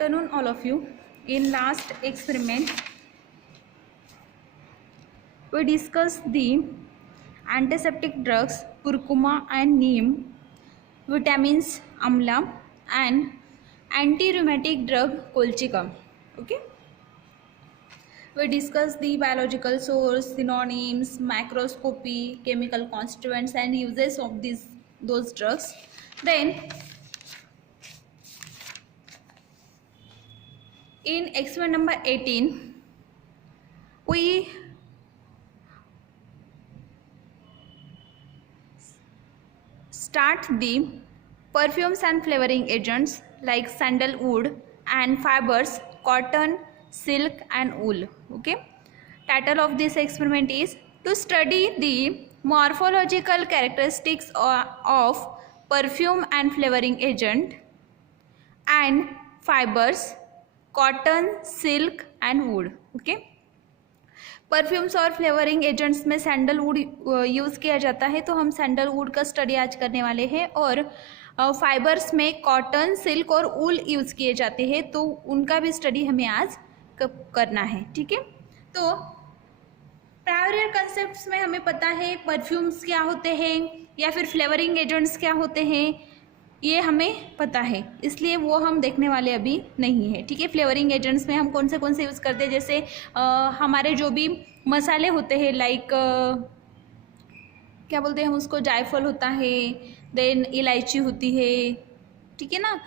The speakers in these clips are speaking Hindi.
afternoon all of you. In last experiment we discussed the antiseptic drugs curcuma and neem, vitamins amla and anti-rheumatic drug colchicum. Okay, we discussed the biological source, synonyms, macroscopy, chemical constituents and uses of those drugs. Then in experiment number 18 we start the perfumes and flavoring agents like sandalwood and fibers, cotton, silk and wool. Okay, title of this experiment is to study the morphological characteristics of perfume and flavoring agent and fibers, cotton, silk and would. Okay, perfumes और फ्लेवरिंग एजेंट्स में सैंडलवुड यूज़ किया जाता है, तो हम सैंडलवुड का स्टडी आज करने वाले हैं. और फाइबर्स में कॉटन, सिल्क और वूल यूज़ किए जाते हैं, तो उनका भी स्टडी हमें आज करना है. ठीक है, तो प्रायर ईयर कंसेप्ट्स में हमें पता है परफ्यूम्स क्या होते हैं या फिर फ्लेवरिंग एजेंट्स क्या होते हैं, ये हमें पता है, इसलिए वो हम देखने वाले अभी नहीं है. ठीक है, फ्लेवरिंग एजेंट्स में हम कौन से यूज़ करते हैं, जैसे हमारे जो भी मसाले होते हैं लाइक क्या बोलते हैं हम उसको, जायफल होता है, देन इलायची होती है, ठीक है ना,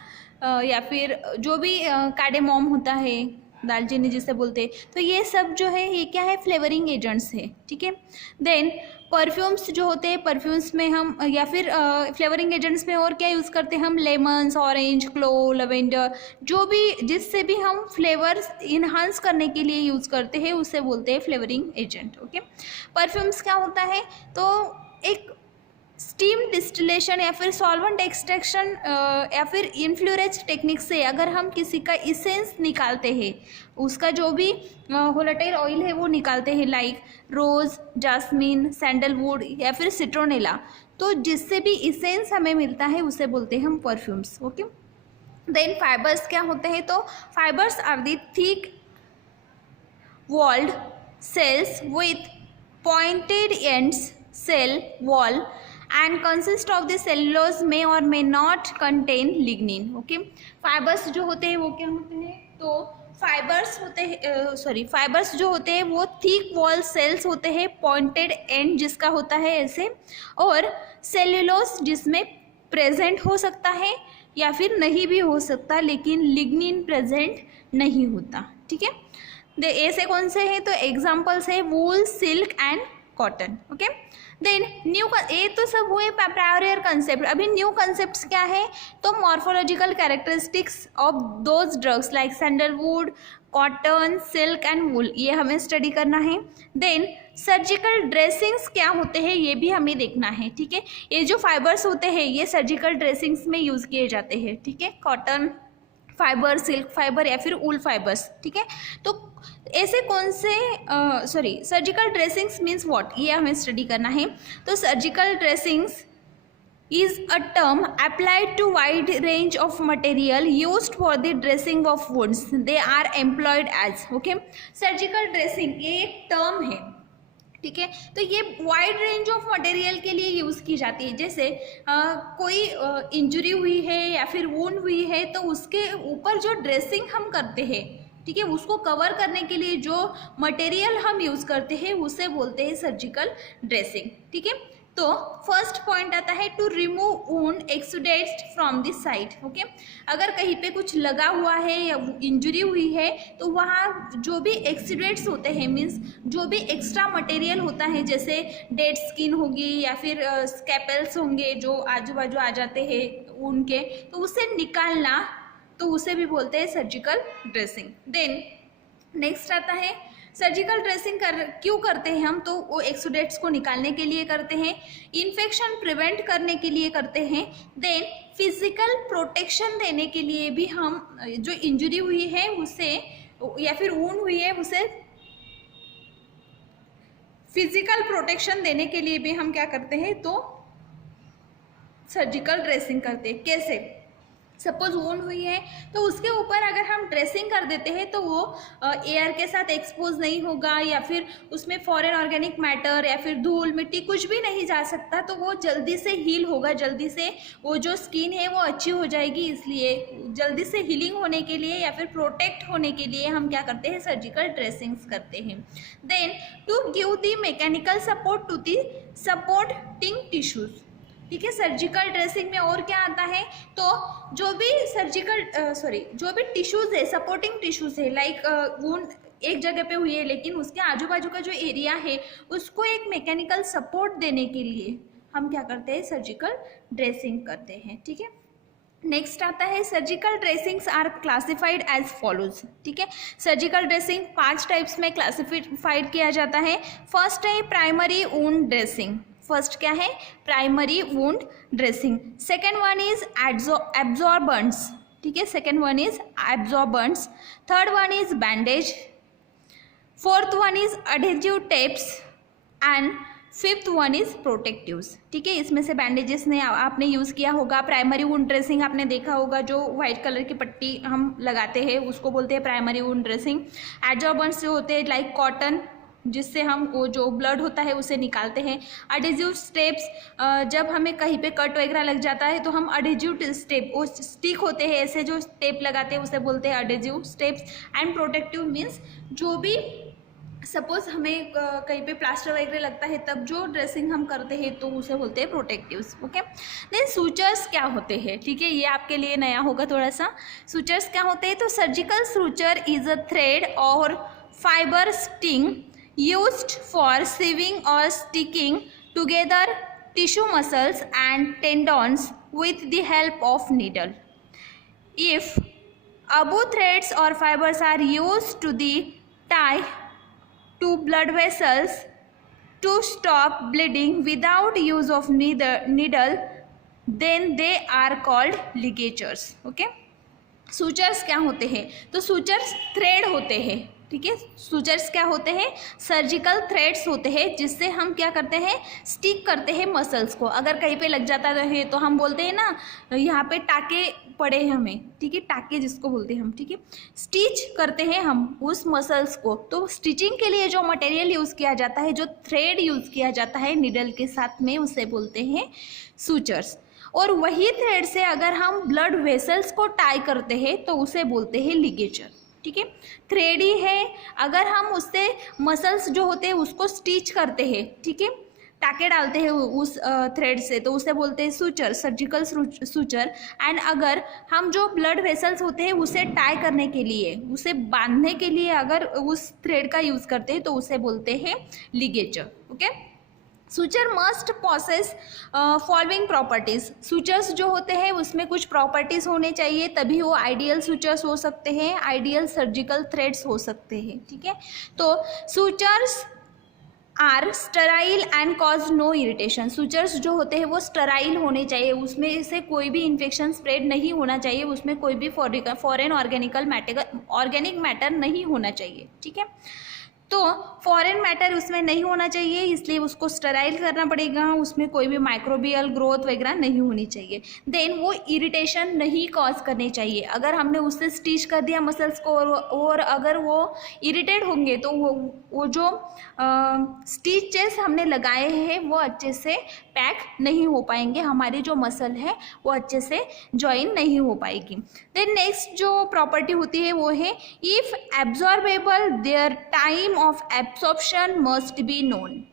या फिर जो भी कार्डेमोम होता है, दालचीनी जिसे बोलते हैं, तो ये सब जो है ये क्या है, फ्लेवरिंग एजेंट्स है. ठीक है, देन परफ्यूम्स जो होते हैं, परफ्यूम्स में हम या फिर फ्लेवरिंग एजेंट्स में और क्या यूज़ करते हैं हम, लेमन्स, ऑरेंज, क्लोव, लवेंडर, जो भी जिससे भी हम फ्लेवर्स इन्हांस करने के लिए यूज़ करते हैं उसे बोलते हैं फ्लेवरिंग एजेंट. ओके, परफ्यूम्स क्या होता है, तो एक स्टीम डिस्टिलेशन या फिर सॉल्वेंट एक्सट्रैक्शन या फिर इन्फ्लोरेज टेक्निक से अगर हम किसी का इसेंस निकालते हैं, उसका जो भी वोलेटाइल ऑयल है वो निकालते हैं, लाइक रोज़, जास्मिन, सैंडलवुड या फिर सिट्रोनेला, तो जिससे भी इसेंस हमें मिलता है उसे बोलते हैं हम परफ्यूम्स. ओके, देन फाइबर्स क्या होते हैं, तो fibres are the thick walled cells with pointed ends, cell wall and consist of the cellulose may or may not contain lignin. Okay, fibres जो होते हैं वो क्या होते हैं, तो फाइबर्स होते हैं फाइबर्स जो होते हैं वो थिक वॉल सेल्स होते हैं, पॉइंटेड एंड जिसका होता है ऐसे, और सेल्यूलोज जिसमें प्रेजेंट हो सकता है या फिर नहीं भी हो सकता, लेकिन लिग्निन प्रेजेंट नहीं होता. ठीक है, ऐसे कौन से हैं, तो एग्जाम्पल्स है wool, silk and cotton. Okay, then new, ये तो सब हुए प्रायर ईयर कंसेप्ट. अभी न्यू कंसेप्ट्स क्या है, तो morphological characteristics of those drugs like sandalwood, cotton, silk and wool, ये हमें स्टडी करना है. देन सर्जिकल ड्रेसिंग्स क्या होते हैं ये भी हमें देखना है. ठीक है, ये जो फाइबर्स होते हैं ये सर्जिकल ड्रेसिंग्स में यूज़ किए जाते हैं. ठीक है, कॉटन फाइबर, सिल्क फाइबर या फिर वूल फाइबर्स. ठीक है, तो ऐसे कौन से सर्जिकल ड्रेसिंग्स मीन्स व्हाट, ये हमें स्टडी करना है. तो surgical dressings is a term applied to wide range of material used for the dressing of wounds. They are employed as. okay, surgical dressing ये एक टर्म है. ठीक है, तो ये वाइड रेंज ऑफ मटेरियल के लिए यूज़ की जाती है. जैसे कोई इंजरी हुई है या फिर वुंड हुई है, तो उसके ऊपर जो ड्रेसिंग हम करते हैं, ठीक है, उसको कवर करने के लिए जो मटेरियल हम यूज़ करते हैं उसे बोलते हैं सर्जिकल ड्रेसिंग. ठीक है, तो फर्स्ट पॉइंट आता है to remove wound exudates from this side. Okay, अगर कहीं पे कुछ लगा हुआ है या इंजरी हुई है, तो वहाँ जो भी एक्सीडेंट्स होते हैं, मीन्स जो भी एक्स्ट्रा मटेरियल होता है, जैसे डेड स्किन होगी या फिर स्कैपेल्स होंगे जो आजू बाजू आ जाते हैं उनके, तो उसे निकालना, तो उसे भी बोलते हैं सर्जिकल ड्रेसिंग. देन नेक्स्ट आता है सर्जिकल ड्रेसिंग क्यों करते हैं हम, तो वो एक्सुडेट्स को निकालने के लिए करते हैं, इन्फेक्शन प्रिवेंट करने के लिए करते हैं. देन फिजिकल प्रोटेक्शन देने के लिए भी हम जो इंजरी हुई है उसे या फिर वुंड हुई है उसे फिजिकल प्रोटेक्शन देने के लिए भी हम क्या करते हैं, तो सर्जिकल ड्रेसिंग करते हैं. कैसे, सपोज वोंड हुई है तो उसके ऊपर अगर हम ड्रेसिंग कर देते हैं तो वो एयर के साथ एक्सपोज नहीं होगा, या फिर उसमें फॉरेन ऑर्गेनिक मैटर या फिर धूल मिट्टी कुछ भी नहीं जा सकता, तो वो जल्दी से हील होगा, जल्दी से वो जो स्किन है वो अच्छी हो जाएगी। इसलिए जल्दी से हीलिंग होने के लिए या फिर प्रोटेक्ट होने के लिए हम क्या करते हैं, सर्जिकल ड्रेसिंग्स करते हैं। Then to give the mechanical support to the supporting tissues, ठीक है। सर्जिकल ड्रेसिंग में और क्या आता है, तो जो भी जो भी टिश्यूज़ है, सपोर्टिंग टिश्यूज़ है, लाइक वुंड एक जगह पे हुई है लेकिन उसके आजू बाजू का जो एरिया है उसको एक मैकेनिकल सपोर्ट देने के लिए हम क्या करते हैं, सर्जिकल ड्रेसिंग करते हैं, ठीक है। नेक्स्ट आता है surgical dressings are classified as follows, ठीक है। सर्जिकल ड्रेसिंग 5 टाइप्स में क्लासिफाइड किया जाता है। फर्स्ट है प्राइमरी वुंड ड्रेसिंग, फर्स्ट क्या है, primary wound dressing. Second one is absorbents, ठीक है, second one is absorbents. Third one is bandage. Fourth one is adhesive tapes and fifth one is protectives, ठीक है। इसमें से बैंडेजेस ने आपने यूज़ किया होगा। प्राइमरी वुंड ड्रेसिंग आपने देखा होगा, जो वाइट कलर की पट्टी हम लगाते हैं उसको बोलते हैं प्राइमरी वुंड ड्रेसिंग। एब्जॉर्बेंट्स जो होते हैं लाइक कॉटन, जिससे हम वो जो ब्लड होता है उसे निकालते हैं। एडहेसिव स्टेप्स, जब हमें कहीं पे कट वगैरह लग जाता है तो हम एडहेसिव स्टेप, वो स्टिक होते हैं ऐसे जो स्टेप लगाते हैं उसे बोलते हैं adhesive steps. And protective means जो भी सपोज हमें कहीं पे प्लास्टर वगैरह लगता है तब जो ड्रेसिंग हम करते हैं तो उसे बोलते हैं प्रोटेक्टिव्स, ओके। देन सूचर्स क्या होते हैं, ठीक है, ये आपके लिए नया होगा थोड़ा सा। सूचर्स क्या होते हैं, तो surgical suture is a thread और fibre string used for sewing or sticking together tissue muscles and tendons with the help of needle. If abu threads or fibers are used to the tie to blood vessels to stop bleeding without use of needle, then they are called ligatures, okay. Sutures क्या होते हैं, तो सूचर्स थ्रेड होते हैं, ठीक है। सूचर्स क्या होते हैं, सर्जिकल थ्रेड्स होते हैं जिससे हम क्या करते हैं, स्टिक करते हैं मसल्स को। अगर कहीं पे लग जाता है तो हम बोलते हैं ना यहाँ पे टाके पड़े हैं हमें, ठीक है, टाके जिसको बोलते हैं हम, ठीक है। स्टिच करते हैं हम उस मसल्स को, तो स्टिचिंग के लिए जो मटेरियल यूज़ किया जाता है, जो थ्रेड यूज़ किया जाता है निडल के साथ में, उसे बोलते हैं सूचर्स। और वही थ्रेड से अगर हम ब्लड वेसल्स को टाई करते हैं तो उसे बोलते हैं लिगेचर, ठीक है। थ्रेड ही है, अगर हम उससे मसल्स जो होते हैं उसको स्टिच करते हैं, ठीक है, टाके डालते हैं उस थ्रेड से, तो उसे बोलते हैं सूचर, सर्जिकल सूचर। एंड अगर हम जो ब्लड वेसल्स होते हैं उसे टाई करने के लिए, उसे बांधने के लिए अगर उस थ्रेड का यूज़ करते हैं तो उसे बोलते हैं ligature, okay. Suture must possesses following properties, sutures जो होते हैं उसमें कुछ प्रॉपर्टीज़ होने चाहिए तभी वो आइडियल सूचर्स हो सकते हैं, आइडियल सर्जिकल थ्रेड्स हो सकते हैं, ठीक है। तो sutures are sterile and cause no irritation, sutures जो होते हैं वो स्टराइल होने चाहिए, उसमें से कोई भी इन्फेक्शन स्प्रेड नहीं होना चाहिए, उसमें कोई भी फॉरेन ऑर्गेनिक मैटर नहीं होना चाहिए, ठीक है। तो फॉरेन मैटर उसमें नहीं होना चाहिए, इसलिए उसको स्टराइल करना पड़ेगा, उसमें कोई भी माइक्रोबियल ग्रोथ वगैरह नहीं होनी चाहिए। देन वो इरिटेशन नहीं कॉज करनी चाहिए, अगर हमने उससे स्टिच कर दिया मसल्स को और अगर वो इरिटेट होंगे तो वो जो स्टिचेस हमने लगाए हैं वो अच्छे से पैक नहीं हो पाएंगे, हमारी जो मसल है वो अच्छे से जॉइन नहीं हो पाएगी। देन नेक्स्ट जो प्रॉपर्टी होती है वो है if absorbable their time of absorption must be known,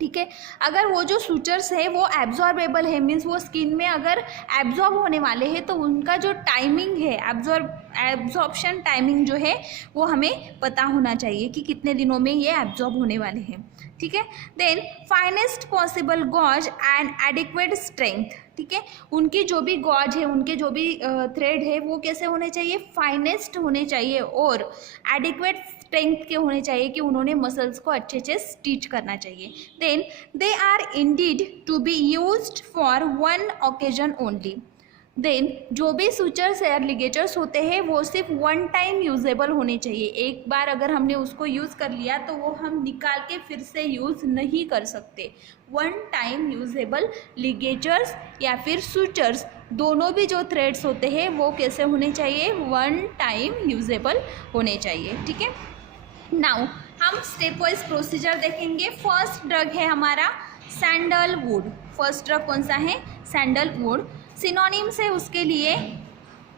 ठीक है। अगर वो जो सूचर्स है वो एब्जॉर्बेबल है, मीन्स वो स्किन में अगर एब्जॉर्ब होने वाले हैं तो उनका जो टाइमिंग है, एब्जॉर्प्शन टाइमिंग जो है वो हमें पता होना चाहिए कि कितने दिनों में ये एब्जॉर्ब होने वाले हैं, ठीक है। Then finest possible gauge and adequate strength, ठीक है, उनकी जो भी गॉज है, उनके जो भी थ्रेड है वो कैसे होने चाहिए, फाइनेस्ट होने चाहिए और एडिक्वेट स्ट्रेंथ के होने चाहिए कि उन्होंने मसल्स को अच्छे से स्टिच करना चाहिए। Then they are indeed to be used for one occasion only, then जो भी सूचर्स या लिगेचर्स होते हैं वो सिर्फ वन टाइम यूजेबल होने चाहिए, एक बार अगर हमने उसको यूज़ कर लिया तो वो हम निकाल के फिर से यूज़ नहीं कर सकते। वन टाइम यूजेबल लिगेचर्स या फिर सूचर्स दोनों भी जो थ्रेड्स होते हैं वो कैसे होने चाहिए, वन टाइम यूजेबल होने चाहिए, ठीक है। नाउ हम स्टेप वाइज प्रोसीजर देखेंगे। फर्स्ट ड्रग है हमारा सैंडलवुड। फर्स्ट ड्रग कौन सा है, सैंडलवुड। सिनोनिम्स है उसके लिए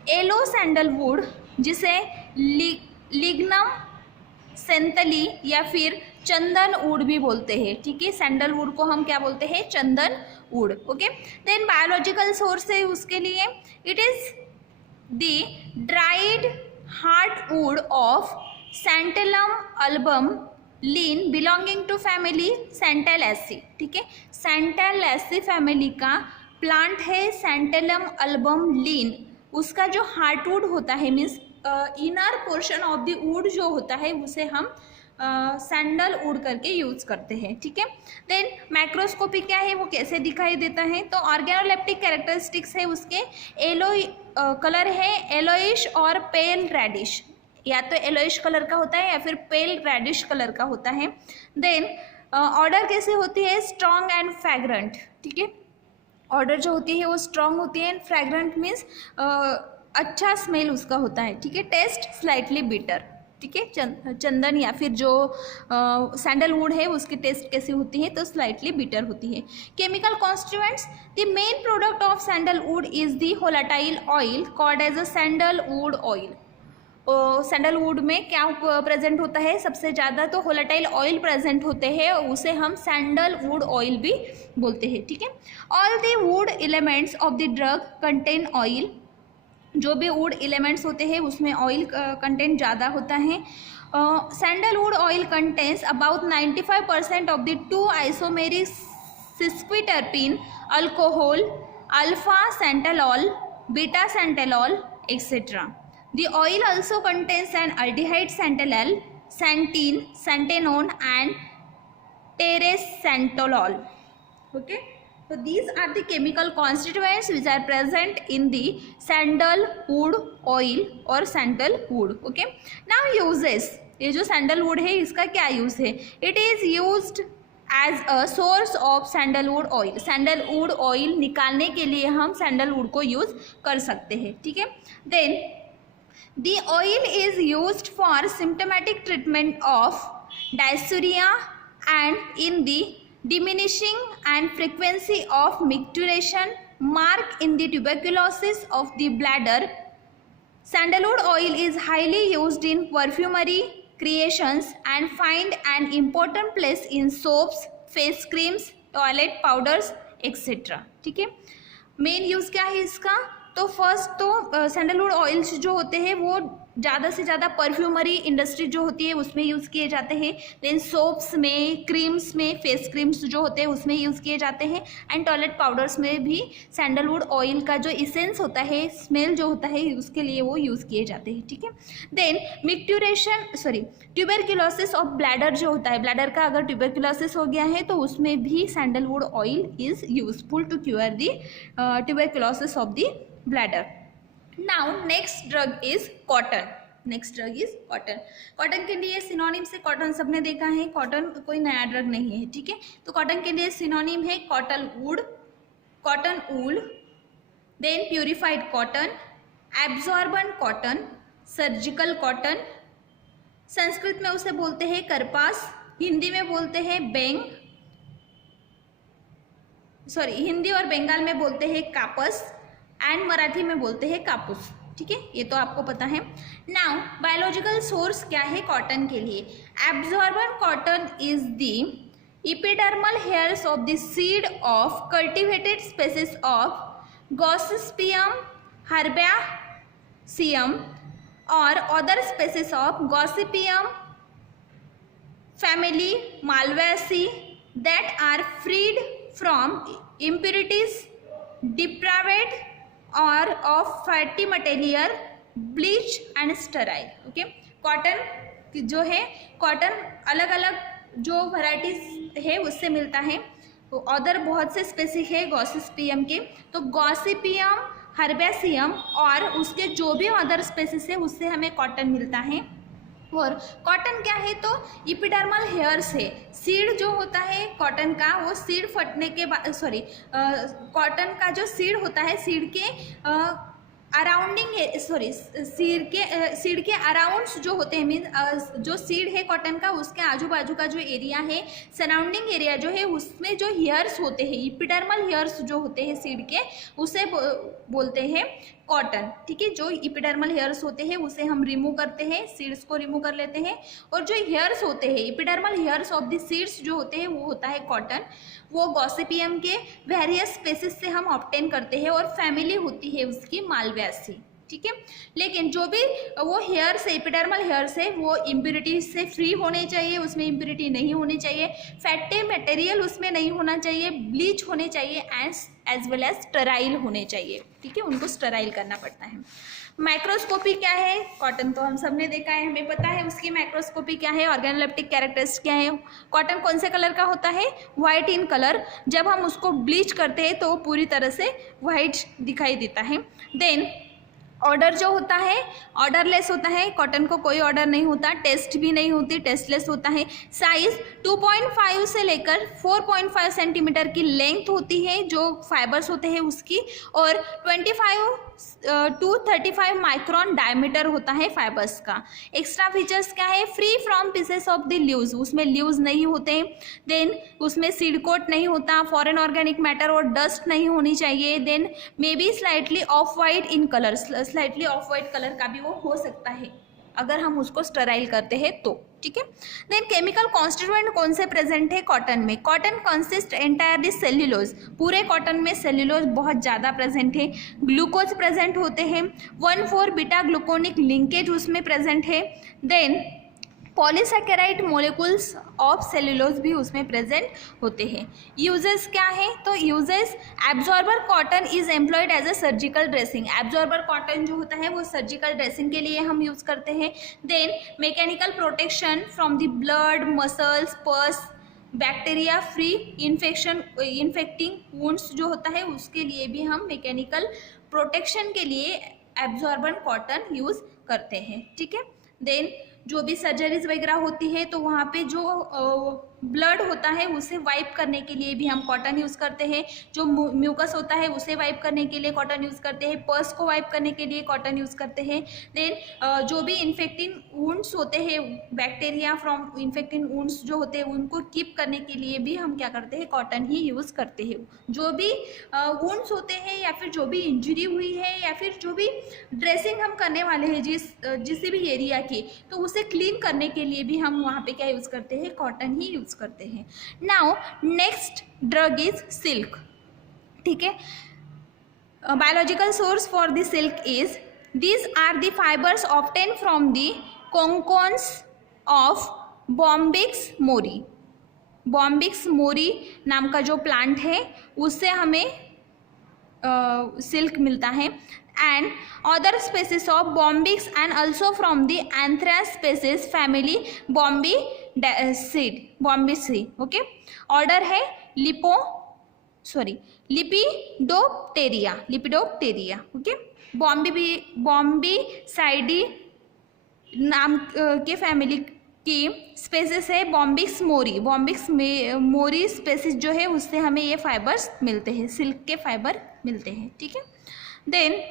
येलो सैंडलवुड, जिसे लिग्नम सेंतली या फिर चंदन वुड भी बोलते हैं, ठीक है। सैंडलवुड को हम क्या बोलते हैं, चंदन wood, okay. Then biological source है उसके लिए, it is the dried heartwood of Santalum album Linn belonging to family Santalaceae, ठीक है। सैंटेलेसी फैमिली का प्लांट है सैंटेलम अल्बम लीन। उसका जो हार्टवुड होता है means inner portion of the wood जो होता है उसे हम सैंडल वुड करके यूज करते हैं, ठीक है। देन माइक्रोस्कोपी क्या है, वो कैसे दिखाई देता है, तो ऑर्गेनोलेप्टिक कैरेक्टरिस्टिक्स है उसके येलो कलर है, येलोइश और पेल रेडिश, या तो येलोइश कलर का होता है या फिर पेल रेडिश कलर का होता है। देन ऑर्डर कैसे होती है, स्ट्रॉन्ग एंड फ्रैग्रेंट, ठीक है। ऑर्डर जो होती है वो स्ट्रॉन्ग होती है, एंड फ्रैग्रेंट मीन्स अच्छा स्मेल उसका होता है, ठीक है। टेस्ट स्लाइटली बिटर, ठीक है। चंदन या फिर जो सैंडलवुड है उसकी टेस्ट कैसी होती है, तो स्लाइटली बिटर होती है। Chemical constituents, the main product of sandalwood is the volatile oil called as a sandalwood oil. Sandalwood में क्या प्रेजेंट होता है, सबसे ज़्यादा तो वोलेटाइल ऑयल प्रेजेंट होते हैं, उसे हम सैंडलवुड ऑयल भी बोलते हैं, ठीक है। All the wood elements of the drug contain oil. जो भी वुड एलिमेंट्स होते हैं उसमें ऑयल कंटेंट ज़्यादा होता है। Sandalwood oil contains about 95% of the 2 isomeric sesquiterpene alcohol, alpha santalol, beta santalol etcetera. The oil also contains an aldehyde centenol, xanthine, xanthenone and terasantolol. Okay. So these are the chemical constituents which are present in the sandalwood oil or sandalwood. Okay. Now uses. ये जो सैंडलवुड है इसका क्या यूज़ है, it is used as a source of sandalwood oil. Sandalwood oil निकालने के लिए हम सैंडलवुड को यूज़ कर सकते हैं, ठीक है। Then the oil is used for symptomatic treatment of dysuria and in the diminishing and frequency of micturition mark in the tuberculosis of the bladder. Sandalwood oil is highly used in perfumery creations and find an important place in soaps, face creams, toilet powders etc. ठीक है। मेन यूज़ क्या है इसका, तो फर्स्ट तो सैंडलवुड ऑयल्स जो होते हैं वो ज़्यादा से ज़्यादा परफ्यूमरी इंडस्ट्री जो होती है उसमें यूज़ किए जाते हैं। देन सोप्स में, क्रीम्स में, फेस क्रीम्स जो होते हैं उसमें यूज़ किए जाते हैं, एंड टॉयलेट पाउडर्स में भी सैंडलवुड ऑयल का जो इसेंस होता है, स्मेल जो होता है, उसके लिए वो यूज़ किए जाते हैं, ठीक है। देन ट्यूबरक्लोसिस ऑफ ब्लैडर जो होता है, ब्लैडर का अगर ट्यूबरक्लोसिस हो गया है तो उसमें भी sandalwood oil is useful to cure the tuberculosis of the bladder. Now next drug is cotton. Next drug is cotton. Cotton के लिए सिनोनिम से कॉटन सबने देखा है, कॉटन कोई नया ड्रग नहीं है, ठीक है। तो कॉटन के लिए सिनोनिम है cotton wood, cotton wool, then purified cotton, absorbent cotton, surgical cotton. Sanskrit में उसे बोलते हैं करपास, हिंदी में बोलते हैं हिंदी और बंगाल में बोलते हैं कापस, एंड मराठी में बोलते हैं कापूस, ठीक है। ये तो आपको पता है। नाउ बायोलॉजिकल सोर्स क्या है कॉटन के लिए, absorbent cotton is the epidermal hairs of the seed of cultivated species of Gossypium herbaceum और other species of Gossypium family Malvaceae that are freed from impurities deprived or of fatty material, bleach and sterile. Okay, cotton जो है, कॉटन अलग अलग जो वैराइटीज है उससे मिलता है, तो अदर बहुत से स्पेसिस है गॉसिपियम के, तो गॉसिपियम हर्बेसियम और उसके जो भी अदर स्पेसिस है उससे हमें कॉटन मिलता है। और कॉटन क्या है तो इपिडर्मल हेयर्स है। सीड जो होता है कॉटन का, वो सीड फटने के बाद कॉटन का जो सीड होता है, सीड के अराउंडिंग है, सीड के अराउंड्स जो होते हैं, मीन्स जो सीड है कॉटन का उसके आजू बाजू का जो एरिया है, सराउंडिंग एरिया जो है, उसमें जो हेयर्स होते हैं, इपिडर्मल हेयर्स जो होते हैं सीड के, उसे बोलते हैं कॉटन। ठीक है, जो इपिडर्मल हेयर्स होते हैं उसे हम रिमूव करते हैं, सीड्स को रिमूव कर लेते हैं, और जो हेयर्स होते हैं, epidermal hairs of the seeds जो होते हैं, वो होता है कॉटन। वो गॉसिपियम के वेरियस स्पेसिस से हम ऑब्टेन करते हैं, और फैमिली होती है उसकी मालवेसी। ठीक है, लेकिन जो भी वो हेयर्स है, एपिडर्मल हेयर्स है, वो इम्प्योरिटी से फ्री होने चाहिए, उसमें इम्प्योरिटी नहीं होनी चाहिए, फैटी मटेरियल उसमें नहीं होना चाहिए, ब्लीच होने चाहिए, एज वेल एज स्टेराइल होने चाहिए। ठीक है, उनको स्टेराइल करना पड़ता है। माइक्रोस्कोपी क्या है? कॉटन तो हम सब ने देखा है, हमें पता है उसकी माइक्रोस्कोपी क्या है, ऑर्गेनोलेप्टिक कैरेक्टरिस्टिक्स क्या है। कॉटन कौन से कलर का होता है? White in colour. जब हम उसको ब्लीच करते हैं तो वो पूरी तरह से वाइट दिखाई देता है। देन ऑर्डर जो होता है ऑर्डरलेस होता है, कॉटन को कोई ऑर्डर नहीं होता, टेस्ट भी नहीं होती, टेस्टलेस होता है। साइज 2.5 से लेकर 4.5 सेंटीमीटर की लेंथ होती है जो फाइबर्स होते हैं उसकी, और 25 to 35 माइक्रोन डायमीटर होता है फाइबर्स का। एक्स्ट्रा फीचर्स क्या है? Free from pieces of the leaves, उसमें लीव्स नहीं होते। देन उसमें सीड कोट नहीं होता, फॉरेन ऑर्गेनिक मैटर और डस्ट नहीं होनी चाहिए। Then may be slightly off white in colour, slightly off white colour का भी वो हो सकता है अगर हम उसको स्टेराइल करते हैं तो। ठीक है, देन केमिकल कॉन्स्टिट्यूएंट कौन से प्रेजेंट है कॉटन में? कॉटन कंसिस्ट एंटायरली सेल्यूलोज, पूरे कॉटन में सेल्यूलोज बहुत ज़्यादा प्रेजेंट है। ग्लूकोज प्रेजेंट होते हैं, 1,4 बीटा ग्लूकोनिक लिंकेज उसमें प्रेजेंट है। Then polysaccharide molecules of cellulose भी उसमें प्रेजेंट होते हैं। यूजेस क्या है? तो uses absorber cotton is employed as a surgical dressing, absorber cotton जो होता है वो सर्जिकल ड्रेसिंग के लिए हम यूज़ करते हैं। Then mechanical protection from the blood, muscles, pus, bacteria free infecting wounds जो होता है उसके लिए भी हम मैकेनिकल प्रोटेक्शन के लिए एब्जॉर्बर कॉटन यूज़ करते हैं। ठीक है, देन जो भी सर्जरीज वगैरह होती है तो वहाँ पे जो ब्लड होता है उसे वाइप करने के लिए भी हम कॉटन यूज़ करते हैं। जो म्यूकस होता है उसे वाइप करने के लिए कॉटन यूज़ करते हैं। पर्स को वाइप करने के लिए कॉटन यूज़ करते हैं। देन जो भी इन्फेक्टिंग वुंड्स होते हैं, बैक्टीरिया फ्रॉम इन्फेक्टिंग वुंड्स जो होते हैं उनको कीप करने के लिए भी हम क्या करते हैं? कॉटन ही यूज़ करते हैं। जो भी वुंड्स होते हैं या फिर जो भी इंजरी हुई है या फिर जो भी ड्रेसिंग हम करने वाले हैं जिस भी एरिया की, तो उसे क्लीन करने के लिए भी हम वहाँ पे क्या यूज़ करते हैं? कॉटन ही यूज़ करते हैं। Now next drug is silk. ठीक है, biological source for the silk is these are the fibres obtain from the cocoons of Bombyx mori. Bombyx mori नाम का जो प्लांट है उससे हमें सिल्क मिलता है। and other species of bombyx and also from the anthrax species family bombycidae. okay, order है lepidopteria. okay, bombycidae नाम के फैमिली की स्पेसिस है बॉम्बिक्स मोरी स्पेसिस जो है उससे हमें ये फाइबर्स मिलते हैं, सिल्क के फाइबर मिलते हैं। ठीक है, देन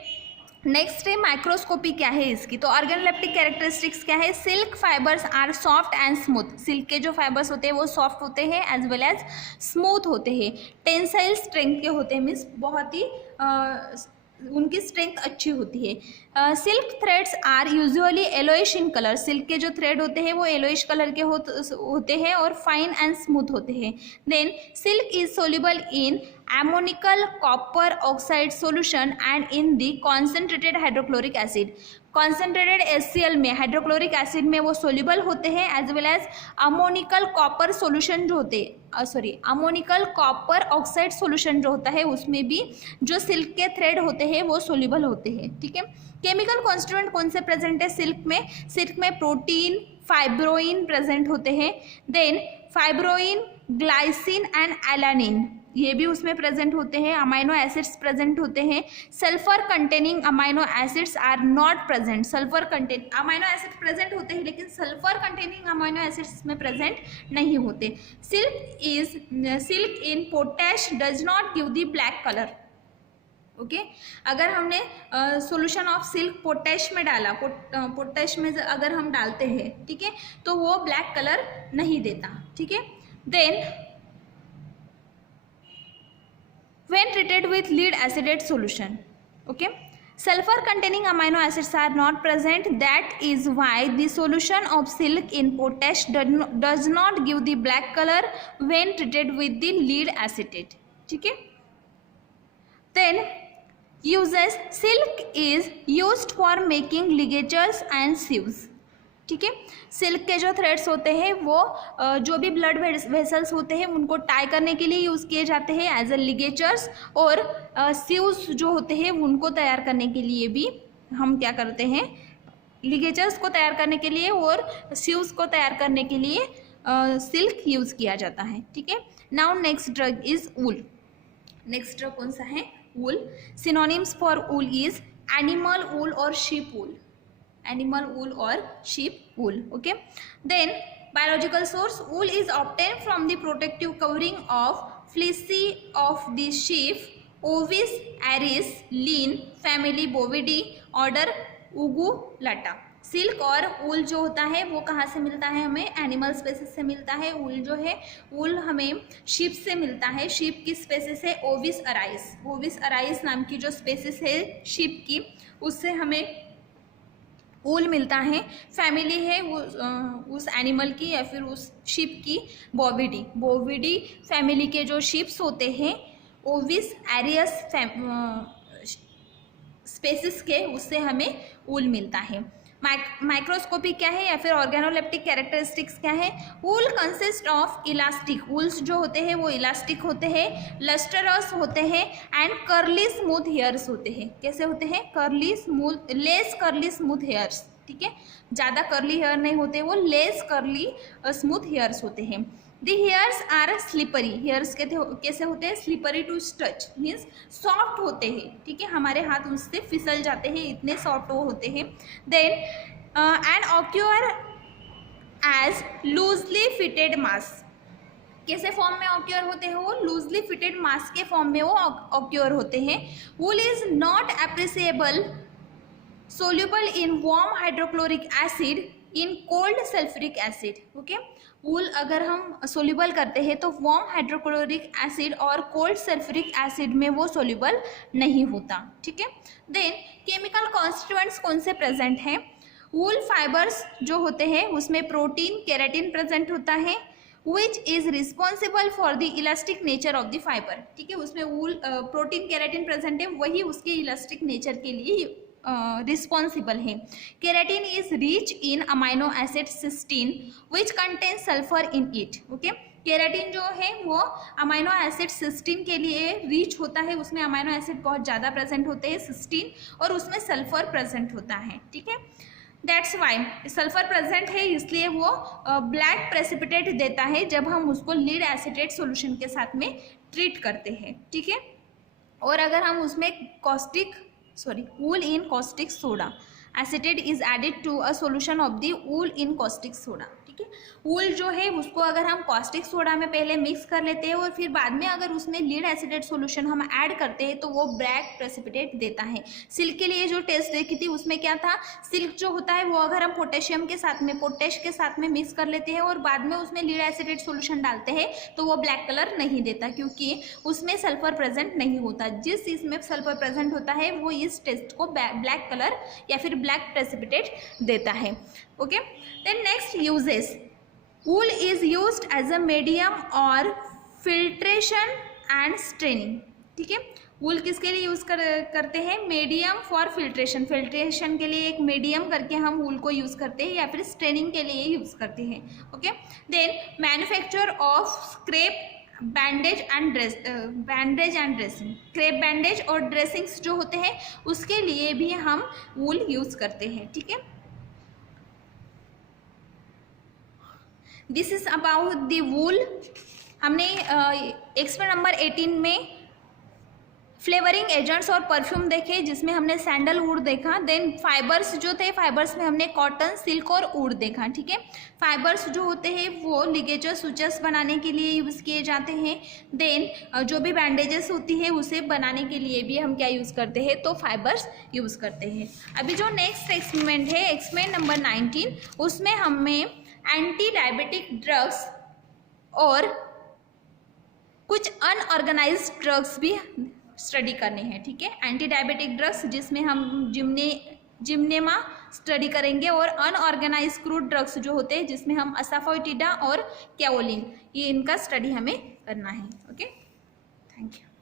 नेक्स्ट है माइक्रोस्कोपी क्या है इसकी? तो ऑर्गेनोलेप्टिक कैरेक्टरिस्टिक्स क्या है? Silk fibres are soft and smooth, silk के जो फाइबर्स होते हैं वो सॉफ्ट होते हैं एज वेल एज स्मूथ होते हैं। टेंसाइल स्ट्रेंथ के होते हैं, मीन्स बहुत ही उनकी स्ट्रेंथ अच्छी होती है। Silk threads are usually yellowish in colour, silk के जो थ्रेड होते हैं वो येलोइश कलर के होते हैं और फाइन एंड स्मूथ होते हैं। Then silk is soluble in ammonical copper oxide solution and in the concentrated hydrochloric acid, concentrated HCl में हाइड्रोक्लोरिक एसिड में वो सोल्यूबल होते हैं as well as ammoniacal copper solution जो होते हैं अमोनिकल कॉपर ऑक्साइड सोल्यूशन जो होता है उसमें भी जो सिल्क के थ्रेड होते हैं वो सोल्यूबल होते हैं। ठीक है, केमिकल कॉन्स्टिट्यूएंट कौन से प्रेजेंट है सिल्क में प्रोटीन, फाइब्रोइन प्रेजेंट होते हैं। Then fibroin, glycine and alanine, ये भी उसमें प्रेजेंट होते हैं, अमाइनो एसिड्स प्रेजेंट होते हैं। Sulphur containing amino acids are not present, sulphur contain amino acid present होते हैं लेकिन सल्फर कंटेनिंग अमाइनो एसिड्स में प्रेजेंट नहीं होते। Silk in potash does not give the black colour. Okay, अगर हमने सॉल्यूशन ऑफ सिल्क पोटैश में डाला, पोटैश में अगर हम डालते हैं, ठीक है, तो वो ब्लैक कलर नहीं देता, ठीक है। Then when treated with lead acetate solution, okay, sulfur containing amino acids are not present, that is why the solution of silk in potash does not give the black color when treated with the lead acetate, ठीक है। then uses, silk is used for making ligatures and sieves, ठीक है। सिल्क के जो थ्रेड्स होते हैं वो जो भी ब्लड वेसल्स होते हैं उनको टाई करने के लिए यूज़ किए जाते हैं एज ए लिगेचर्स, और सीव्स जो होते हैं उनको तैयार करने के लिए भी हम क्या करते हैं, लिगेचर्स को तैयार करने के लिए और सीव्स को तैयार करने के लिए सिल्क यूज़ किया जाता है, ठीक है। Now next drug is wool. Next drug कौन सा है, wool. Synonyms for wool is animal wool और sheep wool, animal wool or sheep wool, okay। then biological source, wool is obtained from the protective covering of fleecy of the sheep, ovis, aries, lean, family bovidae, order ungulata। Silk और वूल जो होता है वो कहाँ से मिलता है, हमें एनिमल स्पेसिस से मिलता है। वूल जो है, वूल हमें शीप से मिलता है। शीप की स्पेसिस है ओविस अराइस, ओविस अराइस नाम की जो स्पेसिस है शीप की, उससे हमें वूल मिलता है। फैमिली है उस एनिमल की या फिर उस शीप की बोविडी, बोविडी फैमिली के जो शीप्स होते हैं ओविस एरियस स्पेसिस के, उससे हमें वूल मिलता है। माइक्रोस्कोपी क्या है या फिर ऑर्गेनोलेप्टिक कैरेक्टरिस्टिक्स क्या है, वूल कंसिस्ट ऑफ इलास्टिक, वूल्स जो होते हैं वो इलास्टिक होते हैं, लस्टरस होते हैं एंड कर्ली स्मूथ हेयर्स होते हैं। कैसे होते हैं, curly smooth, less curly smooth hairs, ठीक है, ज़्यादा कर्ली हेयर नहीं होते, वो लेस कर्ली स्मूथ हेयर्स होते हैं। The hairs are slippery, hairs कैसे होते हैं, slippery to touch means soft होते हैं, ठीक है, हमारे हाथ उससे फिसल जाते हैं, इतने सॉफ्ट वो होते हैं। Then and occur as loosely fitted mass, कैसे फॉर्म में ऑक्यूअर होते हैं वो, लूजली फिटेड मास के फॉर्म में वो ऑक्यूअर होते हैं। Wool is not appreciable soluble in warm hydrochloric acid in cold sulphuric acid, okay. Wool अगर हम सोल्यूबल करते हैं तो वार्म हाइड्रोक्लोरिक एसिड और कोल्ड सल्फ्यूरिक एसिड में वो सोल्यूबल नहीं होता, ठीक है। देन केमिकल कॉन्स्टिट्यूएंट्स कौन से प्रेजेंट हैं, वूल फाइबर्स जो होते हैं उसमें प्रोटीन, केराटिन प्रेजेंट होता है, which is responsible for the elastic nature of the fibre, ठीक है, उसमें वूल प्रोटीन केराटिन प्रेजेंट है, वही उसके इलास्टिक नेचर के लिए रिस्पॉन्सिबल है। Keratin is rich in amino acid cysteine which contain sulphur in it, okay. Keratin जो है वो अमाइनो एसिड सिस्टीन के लिए रिच होता है, उसमें अमाइनो एसिड बहुत ज़्यादा प्रेजेंट होते हैं सिस्टीन, और उसमें सल्फर प्रेजेंट होता है, ठीक है। दैट्स वाई सल्फर प्रेजेंट है, इसलिए वो ब्लैक प्रेसिपिटेट देता है जब हम उसको लीड एसिटेट सॉल्यूशन के साथ में ट्रीट करते हैं, ठीक है। और अगर हम उसमें wool in caustic soda, acetate is added to a solution of the wool in caustic soda, ठीक है। वूल जो है उसको अगर हम कॉस्टिक सोडा में पहले मिक्स कर लेते हैं और फिर बाद में अगर उसमें लीड एसिडेट सॉल्यूशन हम ऐड करते हैं तो वो ब्लैक प्रेसिपिटेट देता है। सिल्क के लिए जो टेस्ट देखी थी उसमें क्या था, सिल्क जो होता है वो अगर हम पोटेशियम के साथ में, पोटेश के साथ में मिक्स कर लेते हैं और बाद में उसमें लीड एसिडेट सॉल्यूशन डालते हैं तो वो ब्लैक कलर नहीं देता, क्योंकि उसमें सल्फर प्रेजेंट नहीं होता। जिस चीज़ में सल्फर प्रेजेंट होता है वो इस टेस्ट को ब्लैक कलर या फिर ब्लैक प्रेसिपिटेट देता है, okay. Then next uses, wool is used as a medium और filtration and straining, ठीक है। वूल किसके लिए यूज़ करते हैं, मीडियम फॉर फिल्ट्रेशन, फिल्ट्रेशन के लिए एक मीडियम करके हम वूल को यूज़ करते हैं या फिर स्ट्रेनिंग के लिए यूज़ करते हैं, okay. Then manufacture of crepe bandage and dressing, crepe bandage और ड्रेसिंग्स जो होते हैं उसके लिए भी हम वूल यूज़ करते हैं, ठीक है। दिस इज अबाउट द वूल। हमने एक्सपेरिमेंट नंबर 18 में फ्लेवरिंग एजेंट्स और परफ्यूम देखे, जिसमें हमने सैंडलवुड देखा। देन फाइबर्स जो थे, फाइबर्स में हमने कॉटन, सिल्क और वुड देखा। ठीक है, फाइबर्स जो होते हैं वो लिगेचर सूचर्स बनाने के लिए यूज़ किए जाते हैं। देन जो भी बैंडेजेस होती है उसे बनाने के लिए भी हम क्या यूज़ करते हैं, तो फाइबर्स यूज़ करते हैं। अभी जो नेक्स्ट एक्सपेरिमेंट है, एक्सपेरिमेंट नंबर 19, उसमें हमें एंटी डायबिटिक ड्रग्स और कुछ अनऑर्गेनाइज्ड ड्रग्स भी स्टडी करने हैं। ठीक है, एंटी डायबिटिक ड्रग्स जिसमें हम जिम्नेमा स्टडी करेंगे, और अनऑर्गेनाइज क्रूड ड्रग्स जो होते हैं जिसमें हम असाफोइटिडा और कैओलिन, ये इनका स्टडी हमें करना है। Okay, thank you.